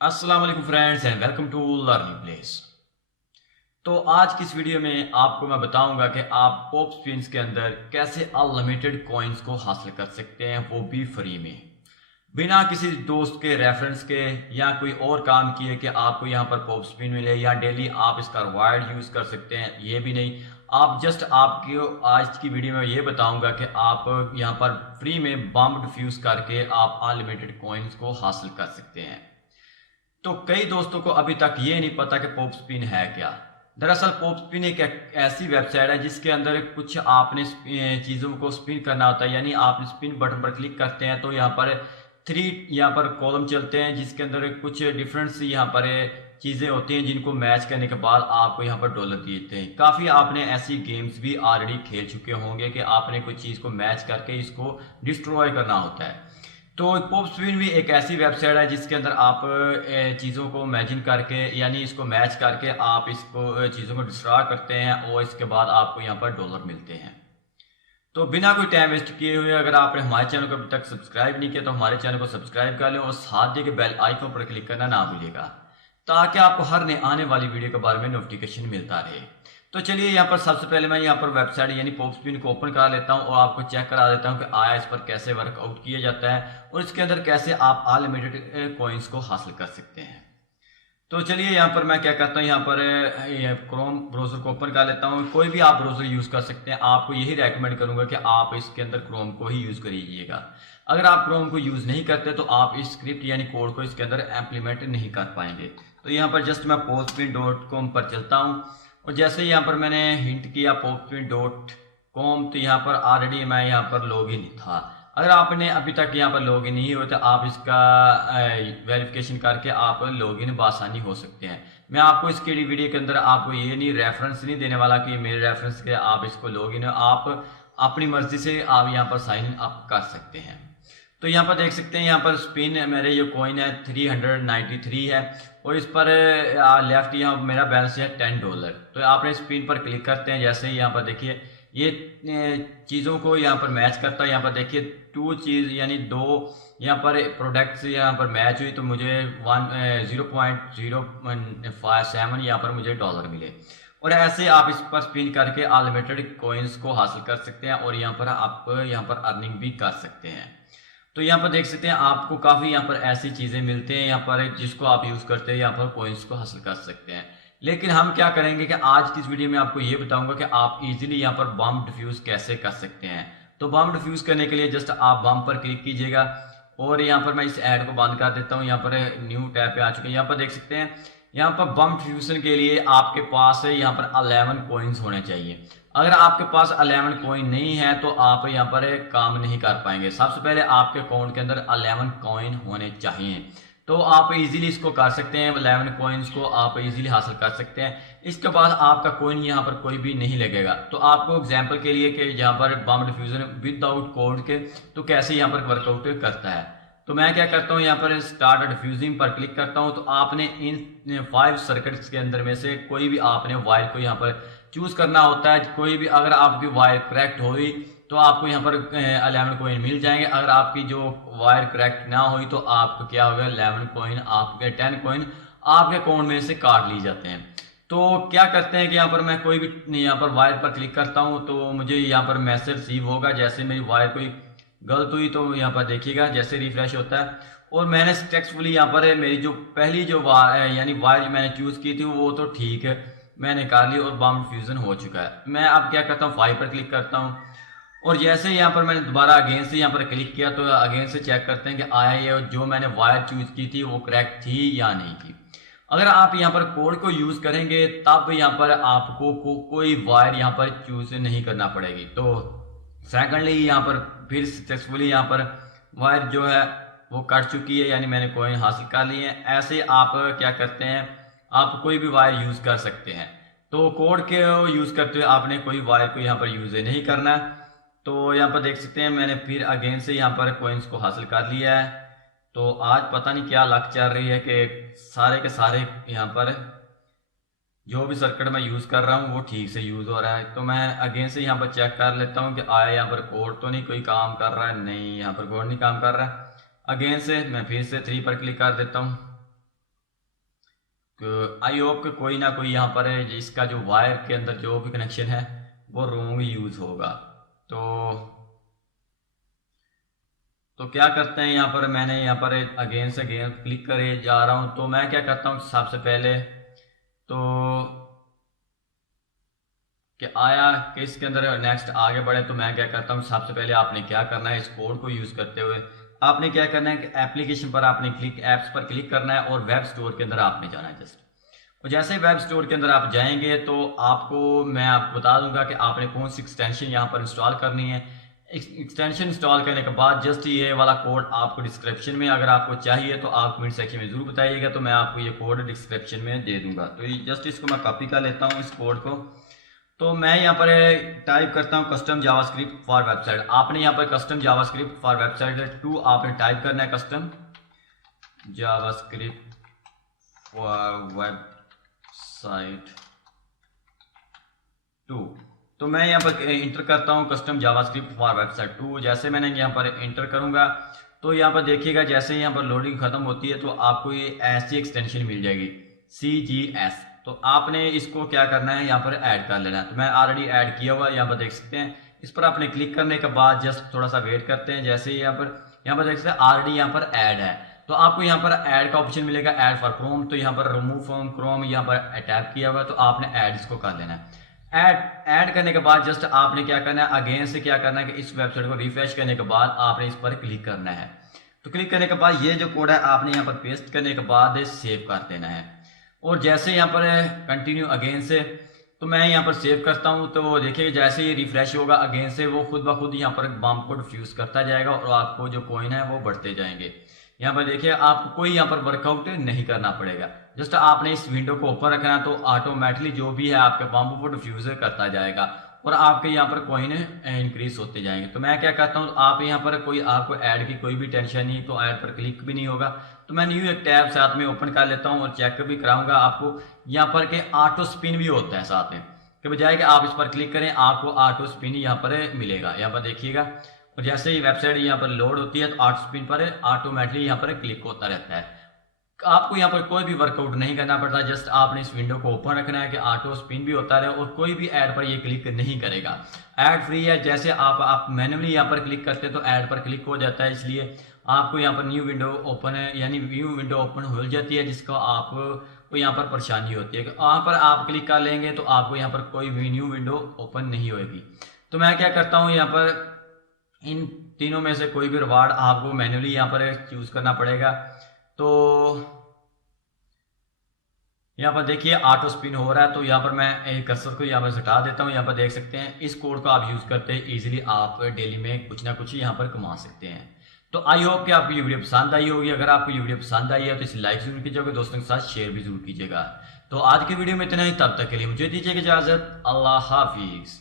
अस्सलाम वालेकुम friends and welcome to learning place. तो आज की इस वीडियो में आपको मैं बताऊंगा कि आप पॉप स्पिन्स के अंदर कैसे अनलिमिटेड कॉइन्स को हासिल कर सकते हैं, वो भी फ्री में, बिना किसी दोस्त के रेफरेंस के या कोई और काम किए कि आपको यहाँ पर पॉप स्पिन मिले या डेली आप इसका रिवार्ड यूज़ कर सकते हैं। ये भी नहीं, आप जस्ट आपकी आज की वीडियो में ये बताऊंगा कि आप यहाँ पर फ्री में बम डिफ्यूज़ करके आप अनलिमिटेड कॉइन्स को हासिल कर सकते हैं। तो कई दोस्तों को अभी तक ये नहीं पता कि पॉप स्पिन है क्या। दरअसल पॉप स्पिन एक ऐसी वेबसाइट है जिसके अंदर कुछ आपने चीज़ों को स्पिन करना होता है, यानी आप स्पिन बटन पर क्लिक करते हैं तो यहाँ पर थ्री यहाँ पर कॉलम चलते हैं जिसके अंदर कुछ डिफरेंस यहाँ पर चीज़ें होती हैं जिनको मैच करने के बाद आपको यहाँ पर डॉलर देते हैं। काफ़ी आपने ऐसी गेम्स भी ऑलरेडी खेल चुके होंगे कि आपने कोई चीज़ को मैच करके इसको डिस्ट्रॉय करना होता है। तो पॉप स्पिन भी एक ऐसी वेबसाइट है जिसके अंदर आप चीज़ों को इमेजिन करके यानी इसको मैच करके आप इसको चीज़ों को डिस्ट्रॉय करते हैं और इसके बाद आपको यहाँ पर डॉलर मिलते हैं। तो बिना कोई टाइम वेस्ट किए हुए अगर आपने हमारे चैनल को अभी तक सब्सक्राइब नहीं किया तो हमारे चैनल को सब्सक्राइब कर लें और साथ दिए बेल आइकन पर क्लिक करना ना भूलिएगा ताकि आपको हर नए आने वाली वीडियो के बारे में नोटिफिकेशन मिलता रहे। तो चलिए यहाँ पर सबसे पहले मैं यहाँ पर वेबसाइट यानी पॉप स्पिन को ओपन करा लेता हूँ और आपको चेक करा देता हूँ कि आया इस पर कैसे वर्कआउट किया जाता है और इसके अंदर कैसे आप अनलिमिटेड कॉइन्स को हासिल कर सकते हैं। तो चलिए यहाँ पर मैं क्या करता हूँ, यहाँ पर क्रोम ब्राउज़र को ओपन कर लेता हूँ। कोई भी आप ब्राउज़र यूज़ कर सकते हैं, आपको यही रेकमेंड करूँगा कि आप इसके अंदर क्रोम को ही यूज़ करिएगा। अगर आप क्रोम को यूज़ नहीं करते तो आप इस स्क्रिप्ट यानी कोड को इसके अंदर इम्प्लीमेंट नहीं कर पाएंगे। तो यहाँ पर जस्ट मैं popspin.com पर चलता हूँ और जैसे यहाँ पर मैंने हिंट किया popspin.com, तो यहाँ पर ऑलरेडी मैं यहाँ पर लॉगिन था। अगर आपने अभी तक यहाँ पर लॉगिन नहीं हुआ तो आप इसका वेरिफिकेशन करके आप लॉगिन बआसानी हो सकते हैं। मैं आपको इसके वीडियो के अंदर आपको ये नहीं रेफरेंस नहीं देने वाला कि मेरे रेफरेंस के आप इसको लॉगिन, आप अपनी मर्जी से आप यहाँ पर साइन अप कर सकते हैं। तो यहाँ पर देख सकते हैं यहाँ पर स्पिन मेरे ये कॉइन है 393 है और इस पर लेफ्ट यहाँ मेरा बैलेंस है $10। तो आपने स्पिन पर क्लिक करते हैं, जैसे ही यहाँ पर देखिए ये चीज़ों को यहाँ पर मैच करता है। यहाँ पर देखिए टू चीज़ यानी दो यहाँ पर प्रोडक्ट्स यहाँ पर मैच हुई तो मुझे 0.057 यहाँ पर मुझे डॉलर मिले। और ऐसे आप इस पर स्पिन करके अनलिमिटेड कॉइन्स को हासिल कर सकते हैं और यहाँ पर आप यहाँ पर अर्निंग भी कर सकते हैं। तो यहाँ पर देख सकते हैं आपको काफ़ी यहाँ पर ऐसी चीज़ें मिलते हैं यहाँ पर जिसको आप यूज़ करते हैं यहाँ पर कॉइन्स को हासिल कर सकते हैं। लेकिन हम क्या करेंगे कि आज की इस वीडियो में आपको ये बताऊंगा कि आप इजीली यहाँ पर बम डिफ्यूज़ कैसे कर सकते हैं। तो बम डिफ्यूज़ करने के लिए जस्ट आप बम पर क्लिक कीजिएगा और यहाँ पर मैं इस ऐड को बंद कर देता हूँ। यहाँ पर न्यू टैब पे आ चुके हैं। यहाँ पर देख सकते हैं यहाँ पर बम डिफ्यूजन के लिए आपके पास यहाँ पर 11 कॉइन्स होने चाहिए। अगर आपके पास 11 कॉइन नहीं है तो आप यहाँ पर काम नहीं कर पाएंगे। सबसे पहले आपके अकाउंट के अंदर 11 कॉइन होने चाहिए, तो आप इजीली इसको कर सकते हैं। 11 कॉइन्स को आप इजीली हासिल कर सकते हैं। इसके बाद आपका कॉइन यहाँ पर कोई भी नहीं लगेगा। तो आपको एग्जांपल के लिए कि यहाँ पर बम डिफ्यूजन विदाउट कोड के तो कैसे यहाँ पर वर्कआउट करता है, तो मैं क्या करता हूँ यहाँ पर स्टार्ट डिफ्यूजिंग पर क्लिक करता हूँ। तो आपने इन 5 सर्किट्स के अंदर में से कोई भी आपने वायर को यहाँ पर चूज करना होता है। कोई भी अगर आपकी वायर करेक्ट हुई तो आपको यहाँ पर 11 कॉइन मिल जाएंगे। अगर आपकी जो वायर करेक्ट ना हुई तो आपको क्या होगा, 11 कॉइन आपके 10 कॉइन आपके अकाउंट में से काट ली जाते हैं। तो क्या करते हैं कि यहाँ पर मैं कोई भी यहाँ पर वायर पर क्लिक करता हूँ तो मुझे यहाँ पर मैसेज रिसीव होगा। जैसे मेरी वायर कोई गलत हुई तो यहाँ पर देखिएगा जैसे रिफ्रेश होता है और मैंने सक्सेसफुली यहाँ पर मेरी जो पहली जो यानी वायर मैंने चूज की थी वो तो ठीक है, मैंने कर ली और बम डिफ्यूजन हो चुका है। मैं अब क्या करता हूँ 5 पर क्लिक करता हूँ और जैसे यहाँ पर मैंने दोबारा अगेन से यहाँ पर क्लिक किया तो अगेन से चेक करते हैं कि आया ये जो मैंने वायर चूज की थी वो करेक्ट थी या नहीं थी। अगर आप यहाँ पर कोड को यूज करेंगे तब यहाँ पर आपको कोई वायर यहाँ पर चूज नहीं करना पड़ेगी। तो सेकंडली यहाँ पर फिर सक्सेसफुली यहाँ पर वायर जो है वो कट चुकी है, यानी मैंने कॉइन हासिल कर ली है। ऐसे आप क्या करते हैं, आप कोई भी वायर यूज कर सकते हैं। तो कोड के यूज करते हुए आपने कोई वायर को यहाँ पर यूज नहीं करना। तो यहाँ पर देख सकते हैं मैंने फिर अगेन से यहाँ पर कॉइन्स को हासिल कर लिया है। तो आज पता नहीं क्या लक चल रही है कि सारे के सारे यहाँ पर जो भी सर्किट मैं यूज़ कर रहा हूँ वो ठीक से यूज़ हो रहा है। तो मैं अगेन से यहाँ पर चेक कर लेता हूँ कि आया यहाँ पर कोड तो नहीं कोई काम कर रहा है, नहीं यहाँ पर कोड नहीं काम कर रहा है। अगेन से मैं फिर से 3 पर क्लिक कर देता हूँ आई होप कि कोई ना कोई यहाँ पर है जिसका जो वायर के अंदर जो भी कनेक्शन है वो रॉन्ग यूज होगा। तो क्या करते हैं, यहाँ पर मैंने यहाँ पर अगेन से अगेन क्लिक करे जा रहा हूँ। तो मैं क्या करता हूँ सबसे पहले तो कि आया कि इसके अंदर नेक्स्ट आगे बढ़े, तो मैं क्या करता हूँ सबसे पहले आपने क्या करना है, इस कोड को यूज करते हुए आपने क्या करना है कि एप्लीकेशन पर आपने ऐप्स पर क्लिक करना है और वेब स्टोर के अंदर आपने जाना है जस्ट। और जैसे ही वेब स्टोर के अंदर आप जाएंगे तो मैं आपको बता दूंगा कि आपने कौन सी एक्सटेंशन यहाँ पर इंस्टॉल करनी है। एक्सटेंशन इंस्टॉल करने के बाद जस्ट ये वाला कोड आपको डिस्क्रिप्शन में अगर आपको चाहिए तो आप कमेंट सेक्शन में जरूर बताइएगा, तो मैं आपको ये कोड डिस्क्रिप्शन में दे दूंगा। तो जस्ट इसको मैं कॉपी कर लेता हूँ इस कोड को। तो मैं यहाँ पर टाइप करता हूँ कस्टम जावास्क्रिप्ट फॉर वेबसाइट। आपने यहाँ पर कस्टम जावास्क्रिप्ट फॉर वेबसाइट 2 आपने टाइप करना है, कस्टम जावास्क्रिप्ट फॉर वेबसाइट 2। तो मैं यहाँ पर इंटर करता हूँ कस्टम जावास्क्रिप्ट फॉर वेबसाइट 2। जैसे मैंने यहाँ पर इंटर करूंगा तो यहाँ पर देखिएगा जैसे यहाँ पर लोडिंग खत्म होती है तो आपको ये ऐसी एक्सटेंशन मिल जाएगी CGS। तो आपने इसको क्या करना है, यहाँ पर ऐड कर लेना है। तो मैं ऑलरेडी ऐड किया हुआ यहाँ पर देख सकते हैं। इस पर आपने क्लिक करने के बाद जस्ट थोड़ा सा वेट करते हैं। जैसे ही यहाँ पर देख सकते हैं ऑलरेडी यहाँ पर ऐड है, तो आपको यहाँ पर ऐड का ऑप्शन मिलेगा, ऐड फॉर क्रोम। तो यहाँ पर रिमूव फ्रॉम क्रोम यहाँ पर टैप किया हुआ है, तो आपने ऐड इसको कर लेना है। ऐड करने के बाद जस्ट आपने क्या करना है, अगेन से क्या करना है कि इस वेबसाइट को रिफ्रेश करने के बाद आपने इस पर क्लिक करना है। तो क्लिक करने के बाद ये जो कोड है आपने यहाँ पर पेस्ट करने के बाद सेव कर देना है। और जैसे यहाँ पर कंटिन्यू अगेन से, तो मैं यहाँ पर सेव करता हूँ। तो देखिए जैसे ये रिफ्रेश होगा अगेन से वो खुद ब खुद यहाँ पर बम कोड फ्यूज करता जाएगा और आपको जो कॉइन है वो बढ़ते जाएंगे। यहाँ पर देखिए आपको कोई यहाँ पर वर्कआउट नहीं करना पड़ेगा, जस्ट आपने इस विंडो को ओपन रखना है तो ऑटोमेटिकली जो भी है आपके बम कोड फ्यूज करता जाएगा और आपके यहाँ पर कॉइन इंक्रीज होते जाएंगे। तो मैं क्या करता हूँ, आप यहाँ पर कोई आपको ऐड की कोई भी टेंशन नहीं, तो ऐड पर क्लिक भी नहीं होगा। तो मैं न्यू एक टैब साथ में ओपन कर लेता हूँ और चेक भी कराऊंगा आपको यहाँ पर के ऑटो स्पिन भी होता है साथ में, कि बजाय कि आप इस पर क्लिक करें आपको ऑटो स्पिन यहाँ पर मिलेगा। यहाँ पर देखिएगा और जैसे ही वेबसाइट यहाँ पर लोड होती है तो ऑटो स्पिन पर ऑटोमेटिकली यहाँ पर क्लिक होता रहता है। आपको यहाँ पर कोई भी वर्कआउट नहीं करना पड़ता, जस्ट आपने इस विंडो को ओपन रखना है कि ऑटो स्पिन भी होता रहे और कोई भी ऐड पर ये क्लिक नहीं करेगा। ऐड फ्री है, जैसे आप मैन्युअली यहाँ पर क्लिक करते हैं तो ऐड पर क्लिक हो जाता है, इसलिए आपको यहाँ पर न्यू विंडो ओपन है यानी न्यू विंडो ओपन हो जाती है, जिसको आपको यहाँ पर परेशानी होती है। वहाँ पर आप क्लिक कर लेंगे तो आपको यहाँ पर कोई भी न्यू विंडो ओपन नहीं होगी। तो मैं क्या करता हूँ, यहाँ पर इन तीनों में से कोई भी रिवार्ड आपको मैन्युअली यहाँ पर चूज करना पड़ेगा। तो यहाँ पर देखिए ऑटो स्पिन हो रहा है, तो यहाँ पर मैं कर्सर को यहाँ पर हटा देता हूँ। यहाँ पर देख सकते हैं इस कोड को आप यूज करते हैं इजीली आप डेली में कुछ ना कुछ यहाँ पर कमा सकते हैं। तो आई होप कि आपको ये वीडियो पसंद आई होगी। अगर आपको ये वीडियो पसंद आई है तो इसे लाइक जरूर कीजिएगा, दोस्तों के साथ शेयर भी जरूर कीजिएगा। तो आज की वीडियो में इतना ही, तब तक के लिए मुझे दीजिएगा इजाजत। अल्लाह हाफिज।